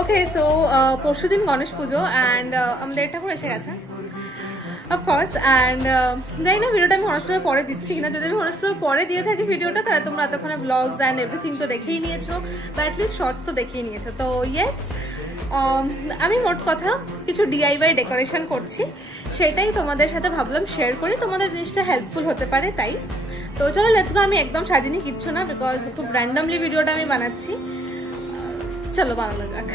Okay so পরশুদিন গণেশ পুজো অ্যান্ড আমাদের ঠাকুর এসে গেছে অফকোর্স অ্যান্ড জানি না ভিডিওটা আমি গণেশ পুজোর পরে দিচ্ছি কিনা। যদি আমি গণেশ পুজোর পরে দিয়ে থাকি ভিডিওটা তাহলে তোমরা এতক্ষণে ব্লগস অ্যান্ড এভরিথিং তো দেখেই নিয়েছো বা অ্যাটলিস্ট শর্টস তো দেখেই নিয়েছো। তো ইয়েস আমি মোট কথা কিছু ডিআইওয়াই ডেকোরেশন করছি, সেটাই তোমাদের সাথে ভাবলাম শেয়ার করি, তোমাদের জিনিসটা হেল্পফুল হতে পারে তাই। তো চলো লেটস গো। আমি একদম সাজিনি কিচ্ছু না, বিকজ খুব র্যান্ডমলি ভিডিওটা আমি বানাচ্ছি। চলো বানানো যাক।